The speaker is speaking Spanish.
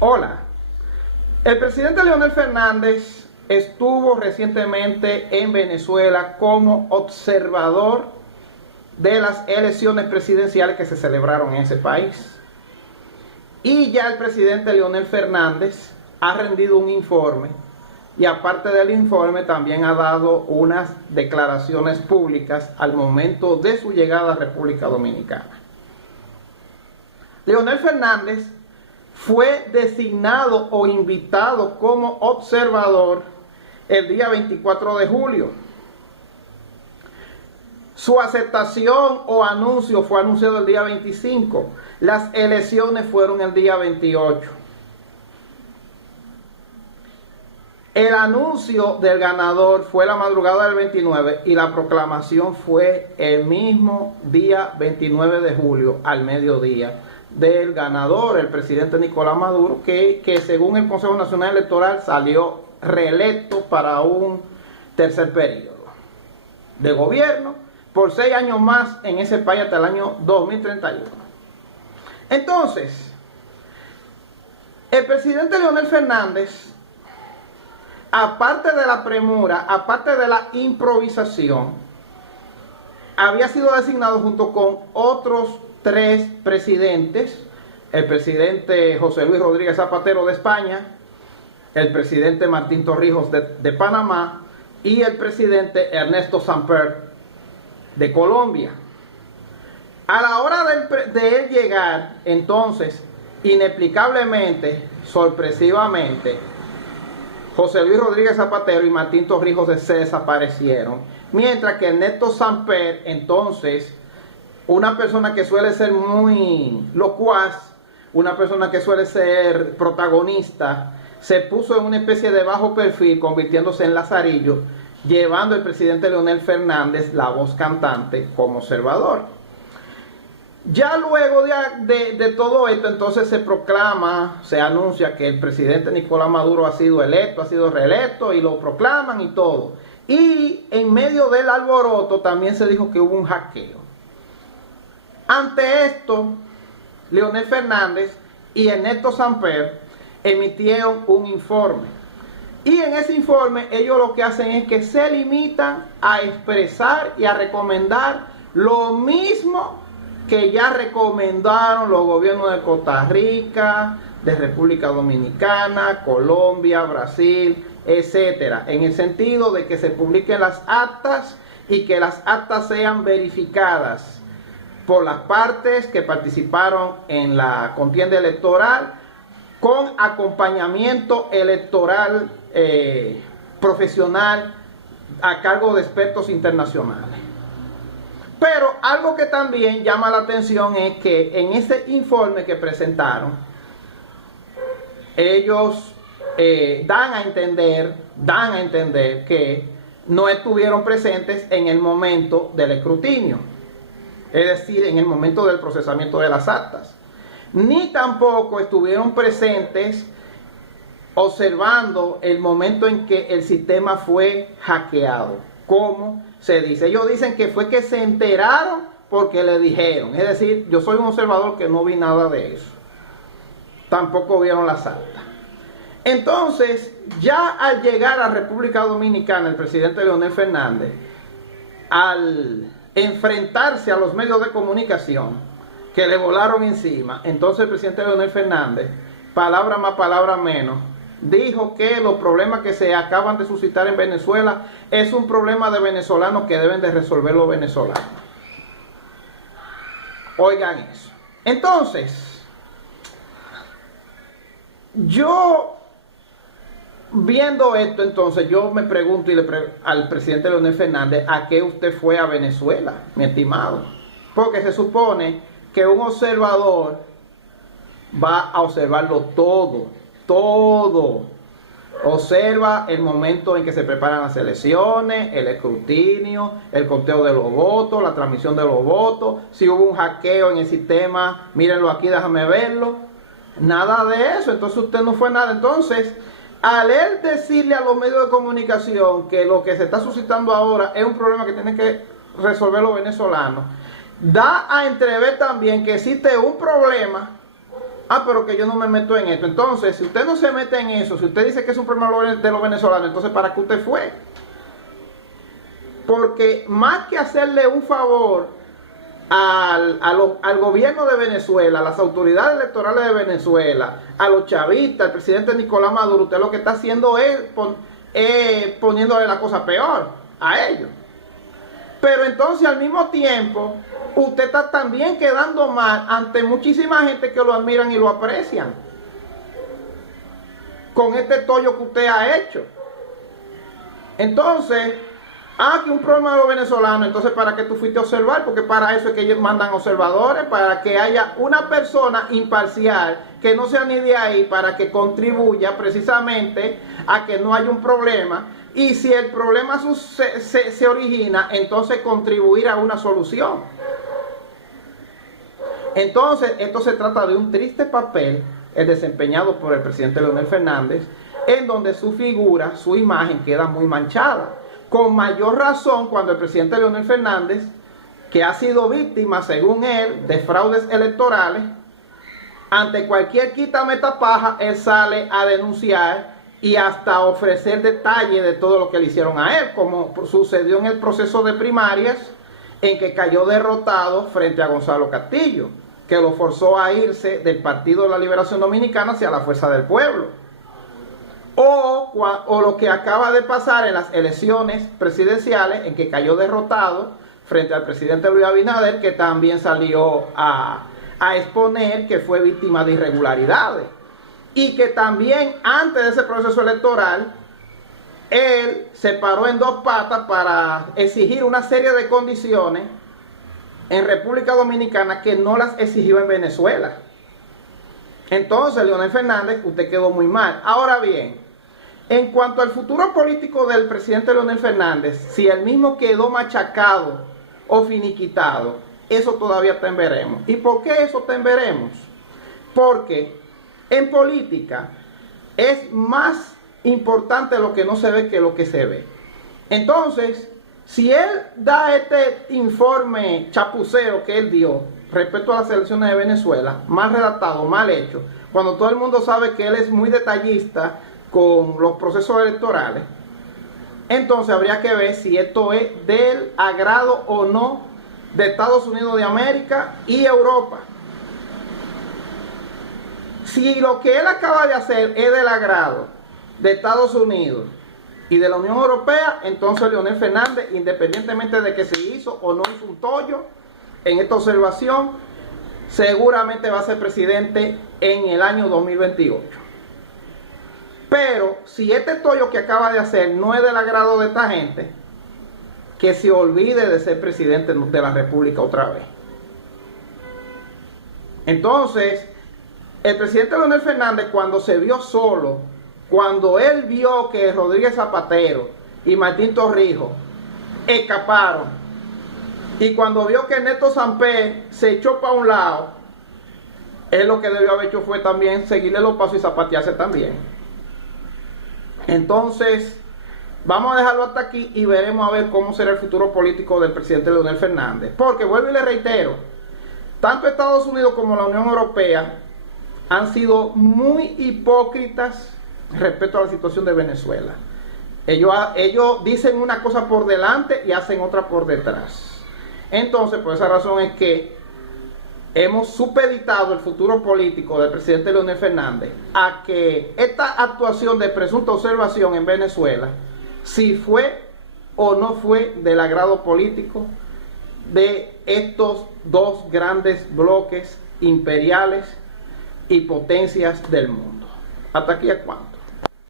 Hola, el presidente Leonel Fernández estuvo recientemente en Venezuela como observador de las elecciones presidenciales que se celebraron en ese país. Y ya el presidente Leonel Fernández ha rendido un informe y aparte del informe también ha dado unas declaraciones públicas al momento de su llegada a República Dominicana. Leonel Fernández fue designado o invitado como observador el día 24 de julio. Su aceptación o anuncio fue anunciado el día 25. Las elecciones fueron el día 28. El anuncio del ganador fue la madrugada del 29 y la proclamación fue el mismo día 29 de julio al mediodía del ganador, el presidente Nicolás Maduro, que según el Consejo Nacional Electoral salió reelecto para un tercer periodo de gobierno por 6 años más en ese país hasta el año 2031. Entonces, el presidente Leonel Fernández, aparte de la premura, aparte de la improvisación, había sido designado junto con otros 3 presidentes: el presidente José Luis Rodríguez Zapatero de España, el presidente Martín Torrijos de Panamá y el presidente Ernesto Samper de Colombia. A la hora de él llegar, entonces, inexplicablemente, sorpresivamente, José Luis Rodríguez Zapatero y Martín Torrijos se desaparecieron, mientras que Ernesto Samper, entonces, una persona que suele ser muy locuaz, una persona que suele ser protagonista, se puso en una especie de bajo perfil, convirtiéndose en Lazarillo, llevando el presidente Leonel Fernández la voz cantante como observador. Ya luego de todo esto, entonces se proclama, se anuncia que el presidente Nicolás Maduro ha sido electo, ha sido reelecto, y lo proclaman y todo. Y en medio del alboroto también se dijo que hubo un hackeo. Ante esto, Leonel Fernández y Ernesto Samper emitieron un informe. Y en ese informe ellos lo que hacen es que se limitan a expresar y a recomendar lo mismo que ya recomendaron los gobiernos de Costa Rica, de República Dominicana, Colombia, Brasil, etcétera, en el sentido de que se publiquen las actas y que las actas sean verificadas por las partes que participaron en la contienda electoral, con acompañamiento electoral profesional a cargo de expertos internacionales. Pero algo que también llama la atención es que en ese informe que presentaron, ellos dan a entender que no estuvieron presentes en el momento del escrutinio, es decir, en el momento del procesamiento de las actas, ni tampoco estuvieron presentes observando el momento en que el sistema fue hackeado, como se dice. Ellos dicen que fue que se enteraron porque le dijeron. Es decir, yo soy un observador que no vi nada de eso. Tampoco vieron las actas. Entonces, ya al llegar a República Dominicana, el presidente Leonel Fernández, al enfrentarse a los medios de comunicación que le volaron encima, entonces el presidente Leonel Fernández, palabra más, palabra menos, dijo que los problemas que se acaban de suscitar en Venezuela es un problema de venezolanos que deben de resolver los venezolanos. Oigan eso. Entonces, yo viendo esto, entonces yo me pregunto al presidente Leonel Fernández, ¿a qué usted fue a Venezuela, mi estimado? Porque se supone que un observador va a observarlo todo. Observa el momento en que se preparan las elecciones, el escrutinio, el conteo de los votos, la transmisión de los votos, si hubo un hackeo en el sistema, mírenlo aquí, déjame verlo. Nada de eso, entonces usted no fue nada. Entonces, al él decirle a los medios de comunicación que lo que se está suscitando ahora es un problema que tienen que resolver los venezolanos, da a entrever también que existe un problema Ah, pero que yo no me meto en esto. Entonces, si usted no se mete en eso, si usted dice que es un problema de los venezolanos, entonces ¿para qué usted fue? Porque más que hacerle un favor al gobierno de Venezuela, a las autoridades electorales de Venezuela, a los chavistas, al presidente Nicolás Maduro, usted lo que está haciendo es poniéndole la cosa peor a ellos. Pero entonces al mismo tiempo, usted está también quedando mal ante muchísima gente que lo admiran y lo aprecian con este tollo que usted ha hecho. Entonces, que un problema de los venezolanos, entonces ¿para qué tú fuiste a observar? Porque para eso es que ellos mandan observadores, para que haya una persona imparcial que no sea ni de ahí, para que contribuya precisamente a que no haya un problema. Y si el problema se origina, entonces contribuir a una solución. Entonces, esto se trata de un triste papel, el desempeñado por el presidente Leonel Fernández, en donde su figura, su imagen queda muy manchada. Con mayor razón cuando el presidente Leonel Fernández, que ha sido víctima, según él, de fraudes electorales, ante cualquier quítame tapaja, él sale a denunciar y hasta ofrecer detalles de todo lo que le hicieron a él, como sucedió en el proceso de primarias, en que cayó derrotado frente a Gonzalo Castillo, que lo forzó a irse del Partido de la Liberación Dominicana hacia la Fuerza del Pueblo. O lo que acaba de pasar en las elecciones presidenciales, en que cayó derrotado frente al presidente Luis Abinader, que también salió a exponer que fue víctima de irregularidades. Y que también antes de ese proceso electoral, él se paró en dos patas para exigir una serie de condiciones en República Dominicana que no las exigió en Venezuela. Entonces, Leonel Fernández, usted quedó muy mal. Ahora bien, en cuanto al futuro político del presidente Leonel Fernández, si él mismo quedó machacado o finiquitado, eso todavía está en veremos. ¿Y por qué eso está en veremos? Porque en política es más importante lo que no se ve que lo que se ve. Entonces, si él da este informe chapucero que él dio respecto a las elecciones de Venezuela, mal redactado, mal hecho, cuando todo el mundo sabe que él es muy detallista con los procesos electorales, entonces habría que ver si esto es del agrado o no de Estados Unidos de América y Europa. Si lo que él acaba de hacer es del agrado de Estados Unidos y de la Unión Europea, entonces Leonel Fernández, independientemente de que se hizo o no hizo un tollo en esta observación, seguramente va a ser presidente en el año 2028. Pero si este tollo que acaba de hacer no es del agrado de esta gente, que se olvide de ser presidente de la República otra vez. Entonces, el presidente Leonel Fernández, cuando se vio solo, cuando él vio que Rodríguez Zapatero y Martín Torrijos escaparon, y cuando vio que Ernesto Samper se echó para un lado, él lo que debió haber hecho fue también seguirle los pasos y zapatearse también. Entonces, vamos a dejarlo hasta aquí y veremos a ver cómo será el futuro político del presidente Leonel Fernández. Porque, vuelvo y le reitero, tanto Estados Unidos como la Unión Europea han sido muy hipócritas respecto a la situación de Venezuela. Ellos dicen una cosa por delante y hacen otra por detrás. Entonces, por esa razón es que hemos supeditado el futuro político del presidente Leonel Fernández a que esta actuación de presunta observación en Venezuela, si fue o no fue del agrado político de estos dos grandes bloques imperiales y potencias del mundo. Hasta aquí a cuánto.